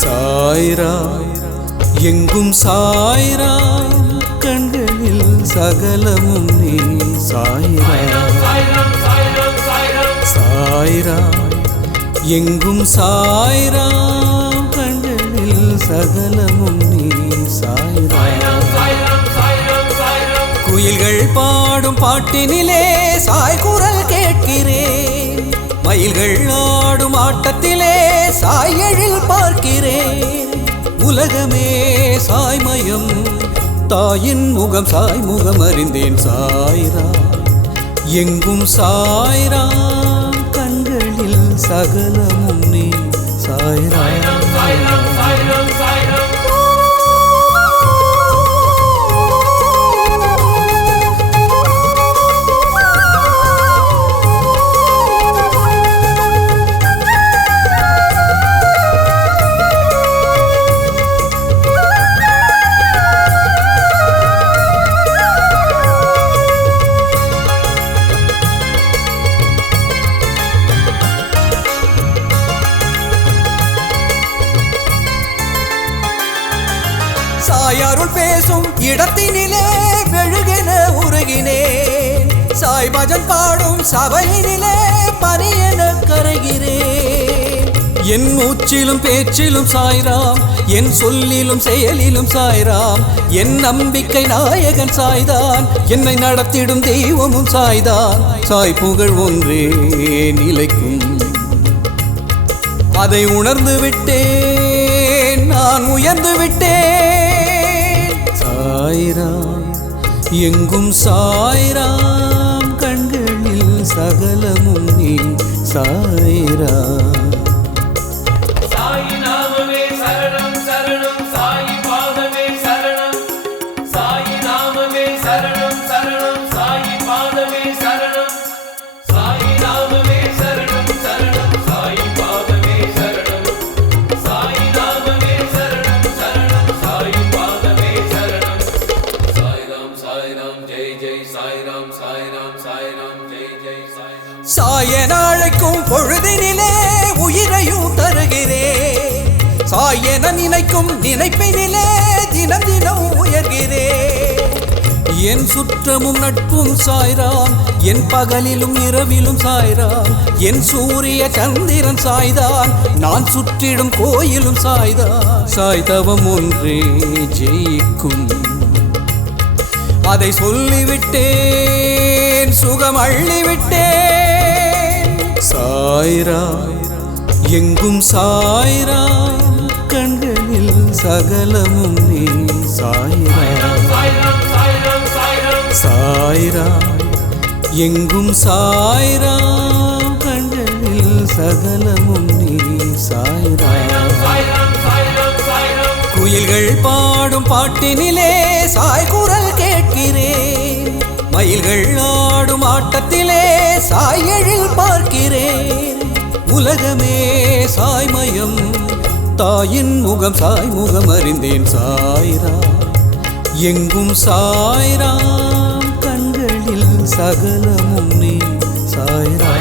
சாய்ரா எங்கும் சாய்ரா கண்களில் சகலமும் நீ சாய்ரா சாய்ரா எங்கும் சாய்ரா கண்களில் சகலமும் நீ சாய்ரா குயில்கள் பாடும் பாட்டினிலே சாய் குரல் கேட்கிறேன். மயில்கள் ஆடும் ஆட்டத்திலே சாயழில் பார்க்கிறேன். உலகமே சாய்மயம். தாயின் முகம் சாய்முகம் அறிந்தேன் சாய்ரா. எங்கும் சாய்ரா கண்களில் சகலமும் நீ சாய்ரா. சாயாருள் பேசும் இடத்தினிலே வெழுகென உருகினேன். சாய் பஜன் பாடும் சபையினிலே பரியென கருகிறேன். என் மூச்சிலும் பேச்சிலும் சாய்ராம் என் சொல்லிலும் செயலிலும் சாய்ராம் என் நம்பிக்கை நாயகன் சாய்தான் என்னை நடத்திடும் தெய்வமும் சாய்தான். சாய் புகழ் ஒன்றே நிலைக்கும். அதை உணர்ந்து விட்டேன் நான் உயர்ந்து விட்டேன். சாய்ராம் எங்கும் சாய்ராம் கண்களில் சகலமும் நீ சாய்ராம். சாய்ராம் சாய நாளைக்கும் பொழுதினிலே உயிரையும் தருகிறே. சாயன நினைக்கும் நினைப்பினிலே தினம் தினம் உயர்கிறே. என் சுற்றமும் நட்பும் சாய்ராம் என் பகலிலும் இரவிலும் சாய்ராம் என் சூரிய சந்திரன் சாய்தான் நான் சுற்றிடும் கோயிலும் சாய்தான். சாய்தவம் ஒன்றே ஜெயிக்கும். அதை சொல்லிவிட்டேன் சுகம் அள்ளிவிட்டேன் சாய்ரா எங்கும் சாய்ரா கண்களில் சகலமும் நீ சாய்ரா சாய்ராம் எங்கும் சாய்ரா கண்களில் சகலமும் நீ சாய்ரா குயில்கள் பாடும் பாட்டினிலே சாய் குரல் கேட்கிறேன். மயில்கள் ஆட்டத்திலே சாயழில் பார்க்கிறேன். உலகமே சாய்மயம். தாயின் முகம் சாய் முகம் அறிந்தேன் சாய்ரா. எங்கும் சாய்ராம் கண்களில் சகலமும் நீ சாய்ரா. சாய்ராம்